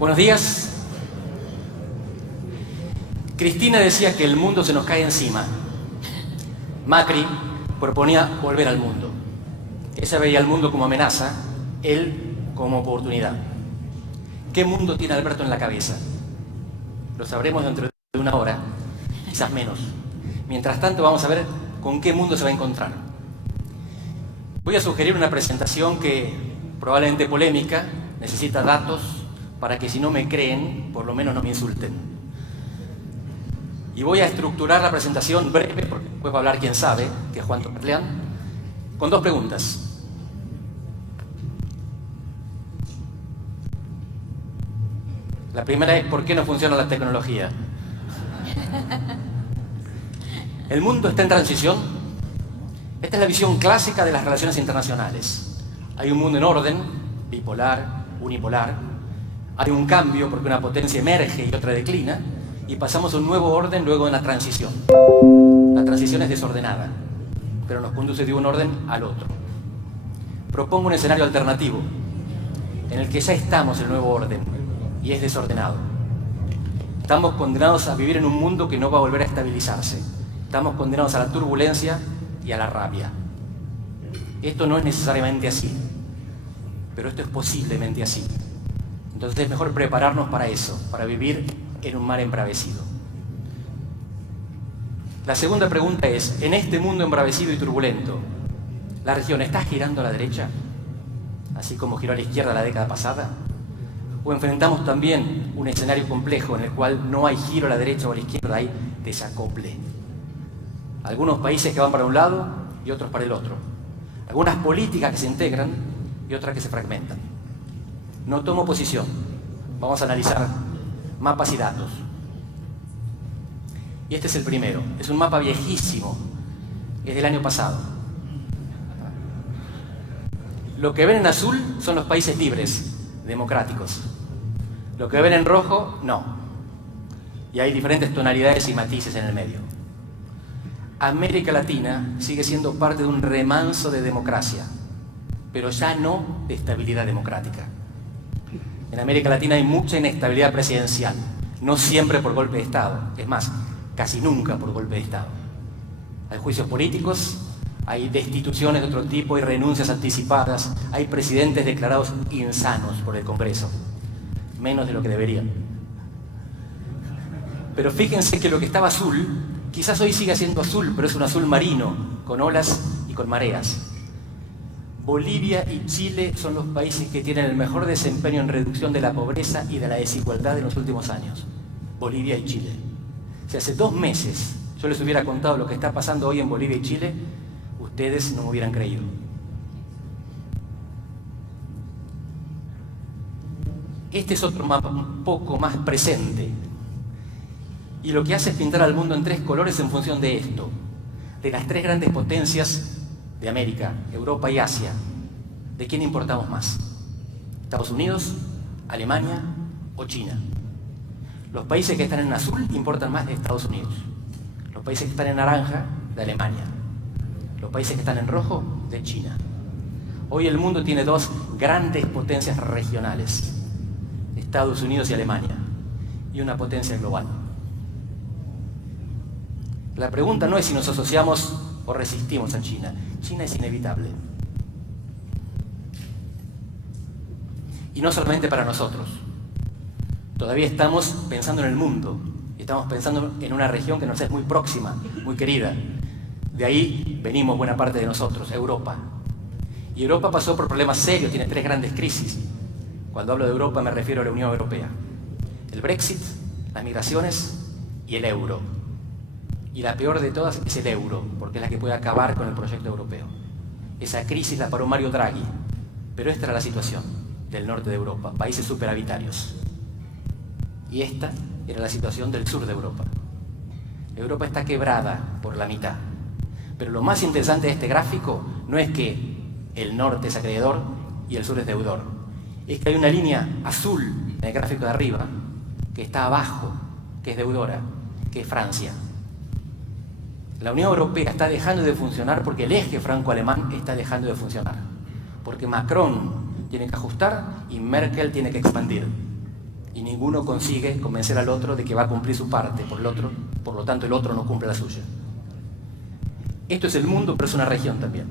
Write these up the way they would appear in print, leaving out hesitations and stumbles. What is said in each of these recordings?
Buenos días. Cristina decía que el mundo se nos cae encima. Macri proponía volver al mundo. Ella veía al mundo como amenaza, él como oportunidad. ¿Qué mundo tiene Alberto en la cabeza? Lo sabremos dentro de una hora, quizás menos. Mientras tanto vamos a ver con qué mundo se va a encontrar. Voy a sugerir una presentación que, probablemente polémica, necesita datos para que si no me creen, por lo menos no me insulten. Y voy a estructurar la presentación breve, porque después va a hablar quien sabe, que es Juan Topetleán, con dos preguntas. La primera es, ¿por qué no funciona la tecnología? ¿El mundo está en transición? Esta es la visión clásica de las relaciones internacionales. Hay un mundo en orden, bipolar, unipolar. Hay un cambio porque una potencia emerge y otra declina, y pasamos a un nuevo orden luego de la transición. La transición es desordenada, pero nos conduce de un orden al otro. Propongo un escenario alternativo, en el que ya estamos en el nuevo orden, y es desordenado. Estamos condenados a vivir en un mundo que no va a volver a estabilizarse. Estamos condenados a la turbulencia y a la rabia. Esto no es necesariamente así, pero esto es posiblemente así. Entonces es mejor prepararnos para eso, para vivir en un mar embravecido. La segunda pregunta es, en este mundo embravecido y turbulento, ¿la región está girando a la derecha, así como giró a la izquierda la década pasada? ¿O enfrentamos también un escenario complejo en el cual no hay giro a la derecha o a la izquierda, hay desacople? Algunos países que van para un lado y otros para el otro. Algunas políticas que se integran y otras que se fragmentan. No tomo posición. Vamos a analizar mapas y datos. Y este es el primero. Es un mapa viejísimo. Es del año pasado. Lo que ven en azul son los países libres, democráticos. Lo que ven en rojo, no. Y hay diferentes tonalidades y matices en el medio. América Latina sigue siendo parte de un remanso de democracia, pero ya no de estabilidad democrática. En América Latina hay mucha inestabilidad presidencial, no siempre por golpe de Estado, es más, casi nunca por golpe de Estado. Hay juicios políticos, hay destituciones de otro tipo, hay renuncias anticipadas, hay presidentes declarados insanos por el Congreso, menos de lo que deberían. Pero fíjense que lo que estaba azul, quizás hoy siga siendo azul, pero es un azul marino, con olas y con mareas. Bolivia y Chile son los países que tienen el mejor desempeño en reducción de la pobreza y de la desigualdad en los últimos años. Bolivia y Chile. Si hace 2 meses yo les hubiera contado lo que está pasando hoy en Bolivia y Chile, ustedes no me hubieran creído. Este es otro mapa un poco más presente. Y lo que hace es pintar al mundo en 3 colores en función de esto, de las 3 grandes potencias de América, Europa y Asia. ¿De quién importamos más? ¿Estados Unidos, Alemania o China? Los países que están en azul importan más de Estados Unidos. Los países que están en naranja, de Alemania. Los países que están en rojo, de China. Hoy el mundo tiene 2 grandes potencias regionales, Estados Unidos y Alemania, y una potencia global. La pregunta no es si nos asociamos o resistimos a China. China es inevitable. Y no solamente para nosotros. Todavía estamos pensando en el mundo. Estamos pensando en una región que nos es muy próxima, muy querida. De ahí venimos buena parte de nosotros, Europa. Y Europa pasó por problemas serios, tiene 3 grandes crisis. Cuando hablo de Europa me refiero a la Unión Europea. El Brexit, las migraciones y el euro. Y la peor de todas es el euro, porque es la que puede acabar con el proyecto europeo. Esa crisis la paró Mario Draghi, pero esta era la situación del norte de Europa, países superavitarios. Y esta era la situación del sur de Europa. Europa está quebrada por la mitad. Pero lo más interesante de este gráfico no es que el norte es acreedor y el sur es deudor. Es que hay una línea azul en el gráfico de arriba que está abajo, que es deudora, que es Francia. La Unión Europea está dejando de funcionar porque el eje franco-alemán está dejando de funcionar. Porque Macron tiene que ajustar y Merkel tiene que expandir. ninguno consigue convencer al otro de que va a cumplir su parte por lo tanto el otro no cumple la suya. Esto es el mundo, pero es una región también.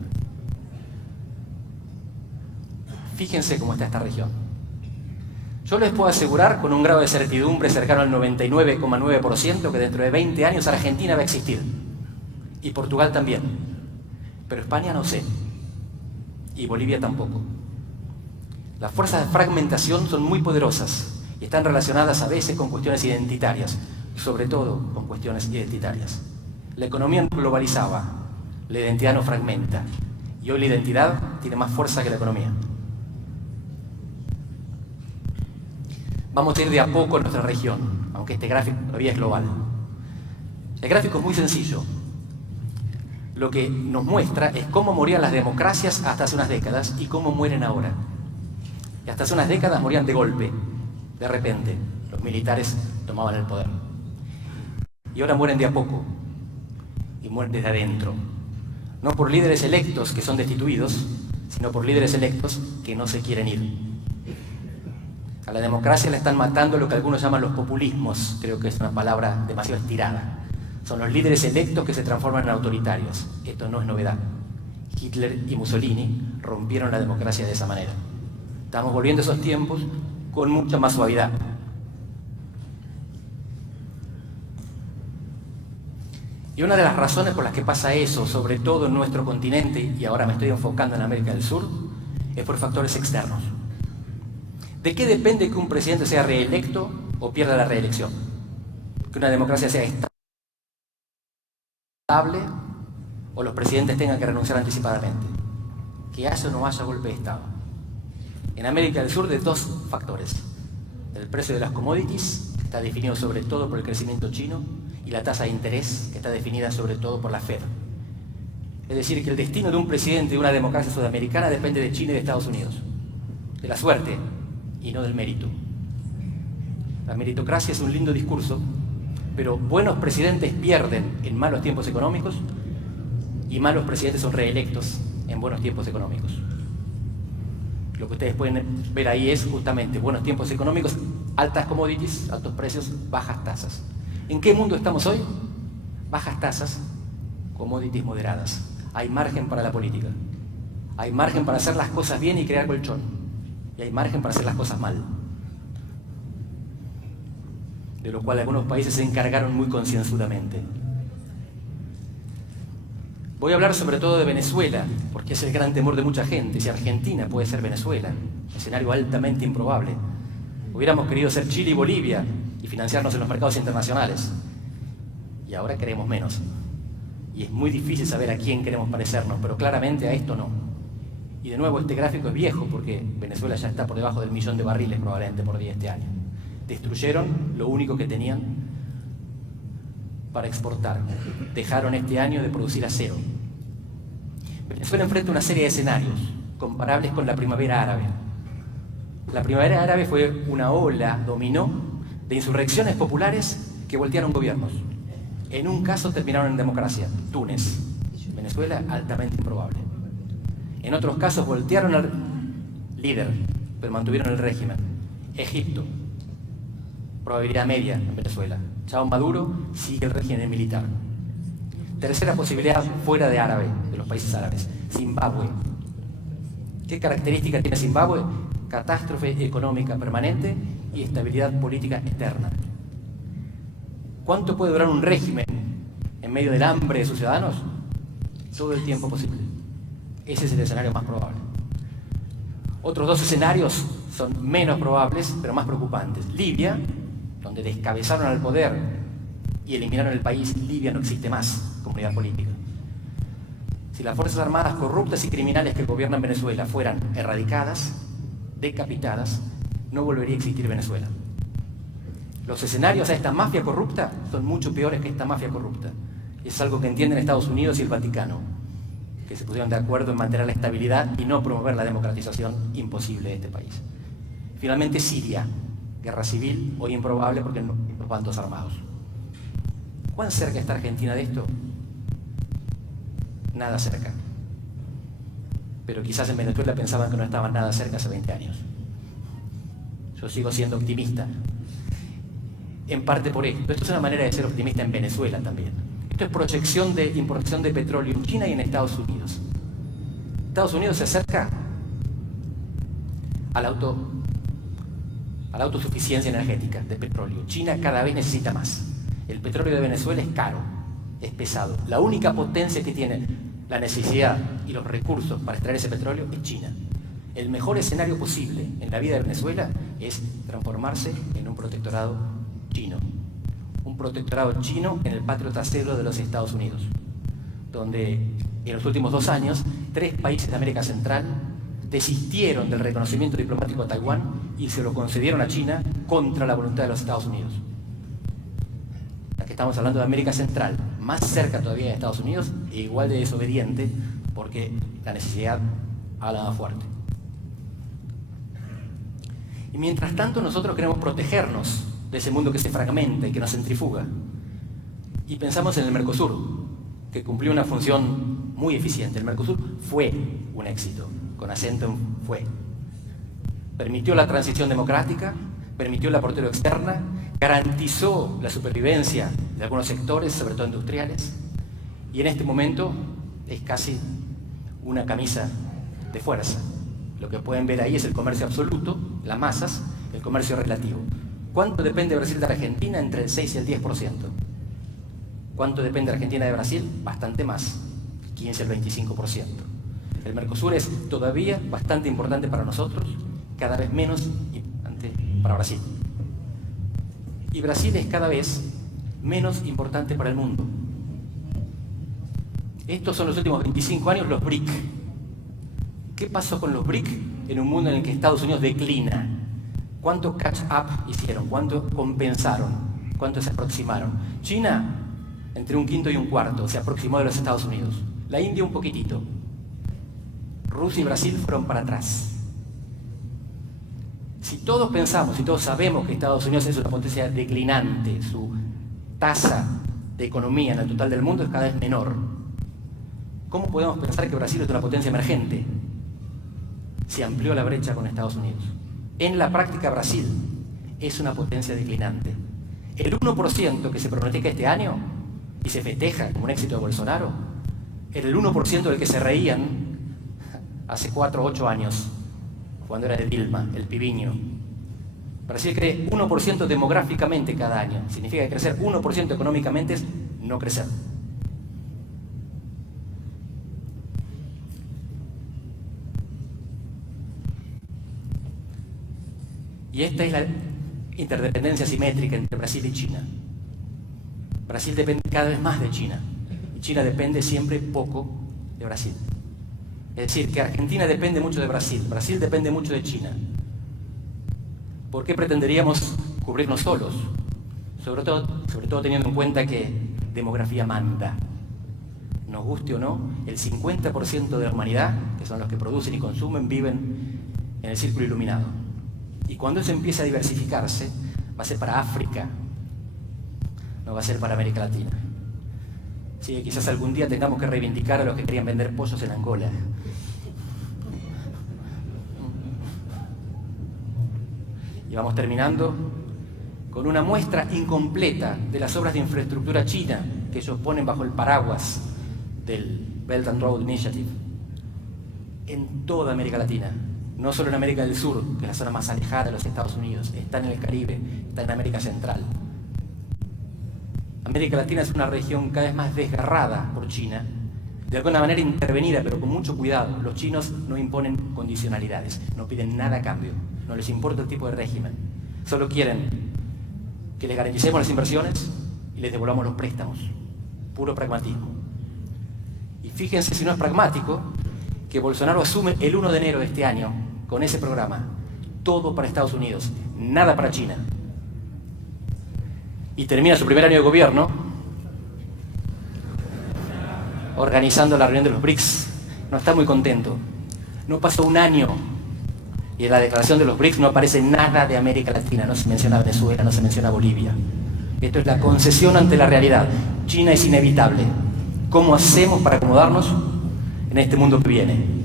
Fíjense cómo está esta región. Yo les puedo asegurar con un grado de certidumbre cercano al 99,9% que dentro de 20 años Argentina va a existir. Y Portugal también. Pero España no sé. Y Bolivia tampoco. Las fuerzas de fragmentación son muy poderosas y están relacionadas a veces con cuestiones identitarias, sobre todo con cuestiones identitarias. La economía globalizaba, la identidad nos fragmenta, y hoy la identidad tiene más fuerza que la economía. Vamos a ir de a poco en nuestra región, aunque este gráfico todavía es global. El gráfico es muy sencillo. Lo que nos muestra es cómo morían las democracias hasta hace unas décadas y cómo mueren ahora. Y hasta hace unas décadas morían de golpe, de repente. Los militares tomaban el poder. Y ahora mueren de a poco. Y mueren desde adentro. No por líderes electos que son destituidos, sino por líderes electos que no se quieren ir. A la democracia la están matando lo que algunos llaman los populismos. Creo que es una palabra demasiado estirada. Son los líderes electos que se transforman en autoritarios. Esto no es novedad. Hitler y Mussolini rompieron la democracia de esa manera. Estamos volviendo a esos tiempos con mucha más suavidad. Y una de las razones por las que pasa eso, sobre todo en nuestro continente, y ahora me estoy enfocando en América del Sur, es por factores externos. ¿De qué depende que un presidente sea reelecto o pierda la reelección? Que una democracia sea estable o los presidentes tengan que renunciar anticipadamente. Que haya o no haya golpe de Estado. En América del Sur, de dos factores. El precio de las commodities, que está definido sobre todo por el crecimiento chino, y la tasa de interés, que está definida sobre todo por la Fed. Es decir, que el destino de un presidente de una democracia sudamericana depende de China y de Estados Unidos. De la suerte y no del mérito. La meritocracia es un lindo discurso, pero buenos presidentes pierden en malos tiempos económicos y malos presidentes son reelectos en buenos tiempos económicos. Lo que ustedes pueden ver ahí es justamente buenos tiempos económicos, altas commodities, altos precios, bajas tasas. ¿En qué mundo estamos hoy? Bajas tasas, commodities moderadas. Hay margen para la política. Hay margen para hacer las cosas bien y crear colchón. Y hay margen para hacer las cosas mal. De lo cual algunos países se encargaron muy concienzudamente. Voy a hablar sobre todo de Venezuela, porque es el gran temor de mucha gente. Si Argentina puede ser Venezuela, escenario altamente improbable. Hubiéramos querido ser Chile y Bolivia y financiarnos en los mercados internacionales. Y ahora queremos menos. Y es muy difícil saber a quién queremos parecernos, pero claramente a esto no. Y de nuevo, este gráfico es viejo, porque Venezuela ya está por debajo del 1.000.000 de barriles probablemente por día este año. Destruyeron lo único que tenían para exportar. Dejaron este año de producir acero. Venezuela enfrenta una serie de escenarios comparables con la primavera árabe. La primavera árabe fue una ola, dominó, de insurrecciones populares que voltearon gobiernos. En un caso terminaron en democracia, Túnez. Venezuela, altamente improbable. En otros casos voltearon al líder, pero mantuvieron el régimen. Egipto, probabilidad media en Venezuela. Chao Maduro, sigue el régimen militar. Tercera posibilidad fuera de los países árabes, Zimbabue. ¿Qué característica tiene Zimbabue? Catástrofe económica permanente y estabilidad política externa. ¿Cuánto puede durar un régimen en medio del hambre de sus ciudadanos? Todo el tiempo posible. Ese es el escenario más probable. Otros dos escenarios son menos probables, pero más preocupantes. Libia, donde descabezaron al poder y eliminaron el país. Libia no existe más como unidad política. Si las Fuerzas Armadas corruptas y criminales que gobiernan Venezuela fueran erradicadas, decapitadas, no volvería a existir Venezuela. Los escenarios a esta mafia corrupta son mucho peores que esta mafia corrupta. Es algo que entienden Estados Unidos y el Vaticano, que se pusieron de acuerdo en mantener la estabilidad y no promover la democratización imposible de este país. Finalmente, Siria, guerra civil, hoy improbable porque no los bandos armados. ¿Cuán cerca está Argentina de esto? Nada cerca. Pero quizás en Venezuela pensaban que no estaban nada cerca hace 20 años. Yo sigo siendo optimista. en parte por esto. Esto es una manera de ser optimista en Venezuela también. Esto es proyección de importación de petróleo en China y en Estados Unidos. Estados Unidos se acerca a la autosuficiencia energética de petróleo. China cada vez necesita más. El petróleo de Venezuela es caro, es pesado. La única potencia que tiene la necesidad y los recursos para extraer ese petróleo es China. El mejor escenario posible en la vida de Venezuela es transformarse en un protectorado chino. Un protectorado chino en el patio trasero de los Estados Unidos, donde en los últimos 2 años 3 países de América Central desistieron del reconocimiento diplomático a Taiwán y se lo concedieron a China contra la voluntad de los Estados Unidos. Ya que estamos hablando de América Central, más cerca todavía de Estados Unidos e igual de desobediente, porque la necesidad habla más fuerte. Y mientras tanto nosotros queremos protegernos de ese mundo que se fragmenta y que nos centrifuga. Y pensamos en el Mercosur, que cumplió una función muy eficiente. El Mercosur fue un éxito, con acento en fue. Permitió la transición democrática, permitió la apertura externa, garantizó la supervivencia de algunos sectores, sobre todo industriales, y en este momento es casi una camisa de fuerza. Lo que pueden ver ahí es el comercio absoluto, las masas, el comercio relativo. ¿Cuánto depende Brasil de Argentina? Entre el 6 y el 10%. ¿Cuánto depende Argentina de Brasil? Bastante más, el 15 al 25%. El Mercosur es todavía bastante importante para nosotros, cada vez menos importante para Brasil. Y Brasil es cada vez menos importante para el mundo. Estos son los últimos 25 años los BRIC. ¿Qué pasó con los BRIC en un mundo en el que Estados Unidos declina? ¿Cuánto catch-up hicieron? ¿Cuánto compensaron? ¿Cuánto se aproximaron? China, entre 1/5 y 1/4, se aproximó de los Estados Unidos. La India un poquitito. Rusia y Brasil fueron para atrás. Si todos pensamos, si todos sabemos que Estados Unidos es una potencia declinante, su tasa de economía en el total del mundo es cada vez menor, ¿cómo podemos pensar que Brasil es una potencia emergente? Se amplió la brecha con Estados Unidos. En la práctica, Brasil es una potencia declinante. El 1% que se pronostica este año y se festeja como un éxito de Bolsonaro, era el 1% del que se reían hace 4 o 8 años, cuando era de Dilma, el pibiño. Brasil crece 1% demográficamente cada año. Significa que crecer 1% económicamente es no crecer. Y esta es la interdependencia simétrica entre Brasil y China. Brasil depende cada vez más de China y China depende siempre poco de Brasil. Es decir, que Argentina depende mucho de Brasil, Brasil depende mucho de China. ¿Por qué pretenderíamos cubrirnos solos? Sobre todo teniendo en cuenta que demografía manda. Nos guste o no, el 50% de la humanidad, que son los que producen y consumen, viven en el círculo iluminado. Y cuando eso empiece a diversificarse, va a ser para África, no va a ser para América Latina. Sí, quizás algún día tengamos que reivindicar a los que querían vender pollos en Angola. Y vamos terminando con una muestra incompleta de las obras de infraestructura china que ellos ponen bajo el paraguas del Belt and Road Initiative en toda América Latina. No solo en América del Sur, que es la zona más alejada de los Estados Unidos, está en el Caribe, está en América Central. América Latina es una región cada vez más desgarrada por China, de alguna manera intervenida, pero con mucho cuidado. Los chinos no imponen condicionalidades, no piden nada a cambio, no les importa el tipo de régimen. Solo quieren que les garanticemos las inversiones y les devolvamos los préstamos. Puro pragmatismo. Y fíjense si no es pragmático, que Bolsonaro asume el 1 de enero de este año con ese programa. Todo para Estados Unidos, nada para China. Y termina su primer año de gobierno organizando la reunión de los BRICS. No está muy contento. No pasó un año y en la declaración de los BRICS no aparece nada de América Latina, no se menciona Venezuela, no se menciona Bolivia. Esto es la concesión ante la realidad. China es inevitable. ¿Cómo hacemos para acomodarnos en este mundo que viene?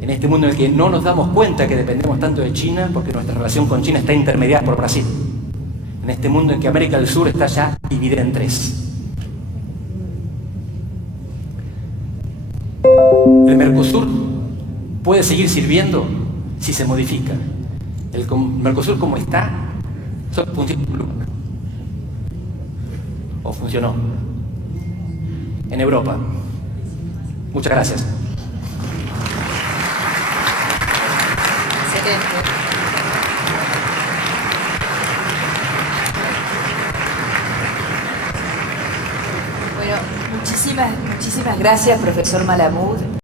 En este mundo en el que no nos damos cuenta que dependemos tanto de China porque nuestra relación con China está intermediada por Brasil. En en este mundo en que América del Sur está ya dividida en tres. El Mercosur puede seguir sirviendo si se modifica. El Mercosur como está, solo funciona o funcionó en Europa. Muchas gracias. Excelente. Bueno, muchísimas gracias, profesor Malamud.